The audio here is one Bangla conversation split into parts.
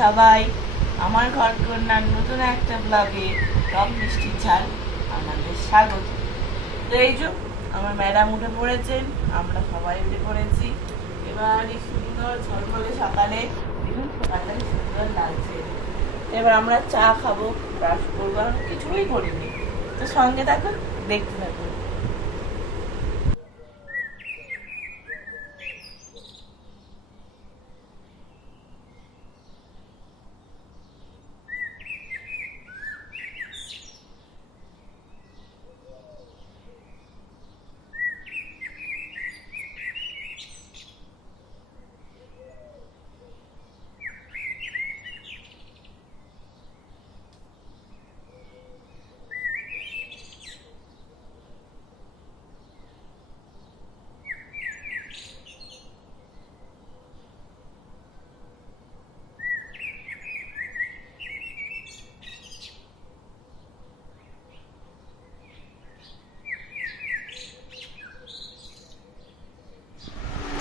সবাই আমার ঘর কন্যার নতুন একটা ব্লগে টক মিষ্টি ঝাল আমাদের স্বাগত। তো এই যে আমার ম্যাডাম উঠে পড়েছেন, আমরা সবাই উঠে পড়েছি। এবার এই সুন্দর ঝলমলে সকালে দেখুন সকালটা সুন্দর লাগছে। এবার আমরা চা খাবো, ব্রাশ করবো, কিছুই করিনি। তো সঙ্গে থাকুন, দেখতে থাকুন।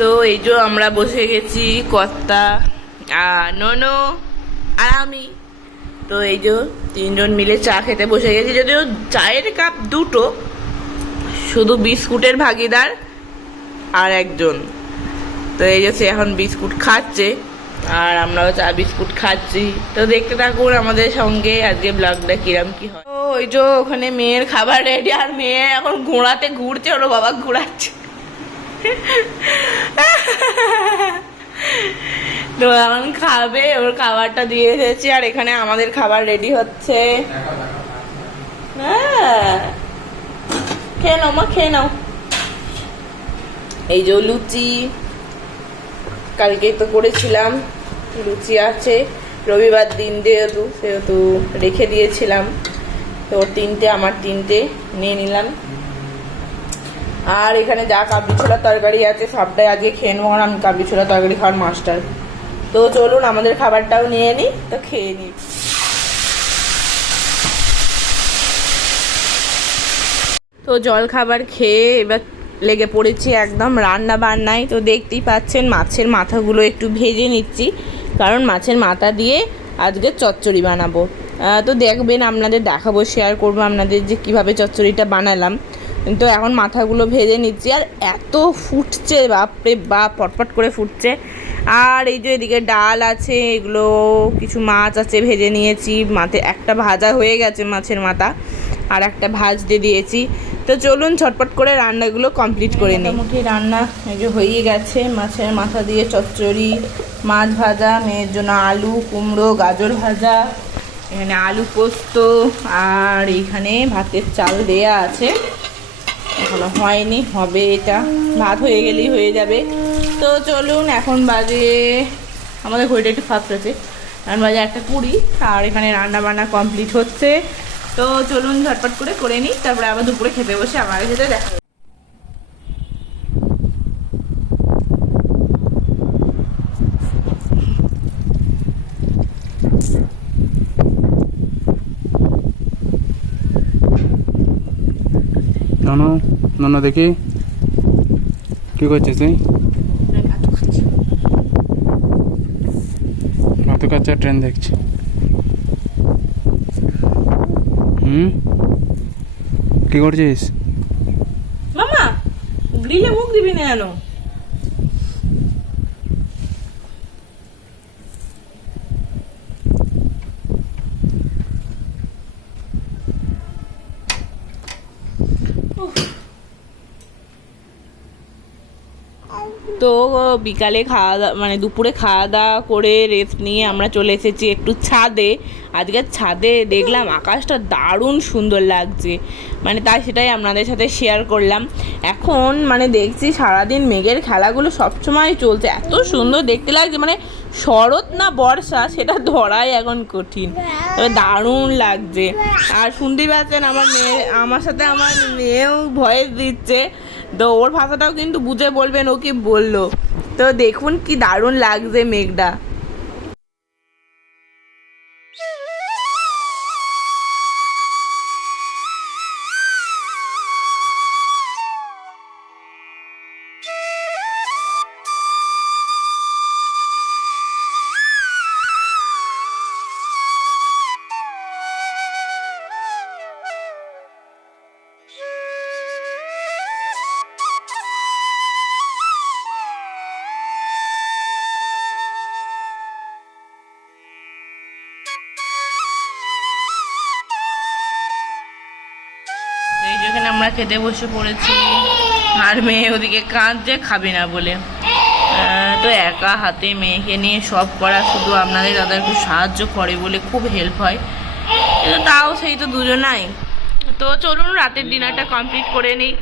তো এই যে আমরা বসে গেছি, কর্তা ননো আর আমি। তো এই যে তিনজন মিলে চা খেতে বসে গেছি, যদিও চায়ের কাপ দুটো, শুধু বিস্কুটের ভাগিদার আর একজন। তো এই যে সে এখন বিস্কুট খাচ্ছে আর আমরাও চা বিস্কুট খাচ্ছি। তো দেখতে থাকুন আমাদের সঙ্গে আজকে ব্লগটা কিরম কি হয়। তো ওই যে ওখানে মেয়ের খাবার রেডি, আর মেয়ে এখন ঘোড়াতে ঘুরছে, ওর বাবা ঘুরাচ্ছে। তো এখন খাবে, ওর খাবারটা দিয়ে এসেছি আর এখানে আমাদের খাবার রেডি হচ্ছে। হ্যাঁ খেয়ে নাও মা, খেয়ে নাও। এই যে লুচি কালকেই তো করেছিলাম, লুচি আছে, রবিবার দিন যেহেতু সেহেতু রেখে দিয়েছিলাম। তো তিনটে, আমার তিনটে নিয়ে নিলাম। আর এখানে যা কাবলি ছোলার তরকারি আছে সবটাই আজকে খেয়ে নেবো, আর আমি কাবলি ছোলার তরকারি খাওয়ার মাস্টার। তো চলুন আমাদের খাবারটাও নিয়ে নিই, তো খেয়ে নিই। তো জল খাবার খেয়ে এবার লেগে পড়েছি একদম রান্না বান্নায়। তো দেখতেই পাচ্ছেন মাছের মাথাগুলো একটু ভেজে নিচ্ছি, কারণ মাছের মাথা দিয়ে আজকে চচ্চড়ি বানাবো। তো দেখবেন, আপনাদের দেখাবো, শেয়ার করবো আপনাদের যে কিভাবে চচ্চড়িটা বানালাম। তো এখন মাথাগুলো ভেজে নিচ্ছি, আর এত ফুটছে, বাপরে বাপ, পটপট করে ফুটছে। আর এই যে এদিকে ডাল আছে, এগুলো কিছু মাছ আছে ভেজে নিয়েছি। একটা ভাজা হয়ে গেছে মাছের মাথা, আর একটা ভাজতে দিয়েছি। তো চলুন ঝটপট করে রান্নাগুলো কমপ্লিট করে নিই। মোটামুটি রান্না এই যে হয়ে গেছে, মাছের মাথা দিয়ে চচ্চড়ি, মাছ ভাজা, মেয়ের জন্য আলু কুমড়ো গাজর ভাজা, এখানে আলু পোস্ত, আর এইখানে ভাতের চাল দেয়া আছে, এখনো হয়নি, হবে। এটা ভাত হয়ে গেলেই হয়ে যাবে। তো চলুন, এখন বাজে, আমাদের ঘড়িটা একটু ফাস্ট আছে, এখন বাজে 1:20, আর এখানে রান্না বান্না কমপ্লিট হচ্ছে। তো চলুন ঝটপট করে নিই, তারপরে আবার দুপুরে খেতে বসে আমার সাথে দেখা। ননো ননো দেখি কি করছিস তুই? মাথু কাচ্চা ট্রেন দেখছি। কি করছিস মামা? গ্রিলে মুখ দিবি না কেন? তো বিকালে খাওয়া দাওয়া, মানে দুপুরে খাওয়া দাওয়া করে রেস্ট নিয়ে আমরা চলে এসেছি একটু ছাদে। আজকে ছাদে দেখলাম আকাশটা দারুণ সুন্দর লাগছে, মানে তাই সেটাই আপনাদের সাথে শেয়ার করলাম। এখন মানে দেখছি সারাদিন মেঘের খেলাগুলো সবসময় চলছে, এত সুন্দর দেখতে লাগছে, মানে শরৎ না বর্ষা সেটা ধরাই এখন কঠিন, তবে দারুণ লাগছে। আর শুনতেই পাচ্ছেন আমার সাথে আমার মেয়েও ভয়েস দিচ্ছে, তো ওর ভাষাটাও কিন্তু বুঝে বলবেন ও কি বললো। তো দেখুন কি দারুণ লাগছে মেঘটা। এখানে আমরা খেতে বসে পড়েছি, আর মেয়ে ওদিকে কাঁদছে খাবে না বলে। তো একা হাতে মেয়েকে নিয়ে সব করা, শুধু আপনাদের দাদা একটু সাহায্য করে বলে খুব হেল্প হয়, কিন্তু তাও সেই তো দুজনাই। তো চলুন রাতের ডিনারটা কমপ্লিট করে নিই।